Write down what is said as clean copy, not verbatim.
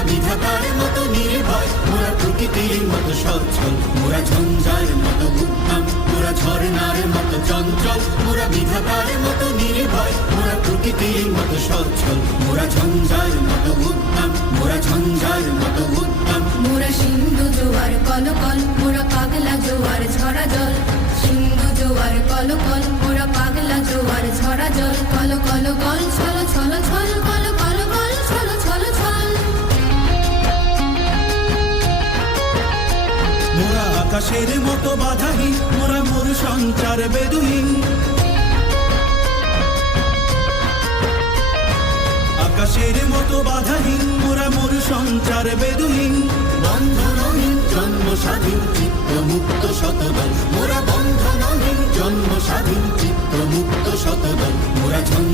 মোরা বিধাতার মতো নির্ভয়, মোরা প্রকৃতির মতো সচ্ছল, মোরা ঝঞ্ঝার মতো উদ্যম, মোরা ঝর্ণার মতো চঞ্চল, মোরা বিধাতার মতো নির্ভয়, মোরা প্রকৃতির মতো সচ্ছল, মোরা ঝঞ্ঝার মতো উদ্যম, মোরা ঝঞ্ঝার মতো উদ্যম। মোরা সিন্ধু জোয়ার কলকল, মোরা পাগলা জোয়ার ঝরা জল, সিন্ধু জোয়ার কলকল, মোরা পাগলা জোয়ার ঝরা জল, কল কল কল ছল ছল ছল, কল কল কল ছল ছল ছল। মোরা আকাশের মতো বাধাহীন, মোরা মোর সঞ্চার বেদুহীন, আকাশের মতো বাধাহীন, মোরা মোর সঞ্চার বেদুহীন। বন্ধনহীন জন্ম স্বাধীন চিত্ত মুক্ত শতদল, মোরা বন্ধনহীন জন্ম স্বাধীন চিত্ত মুক্ত শতদল, মোরা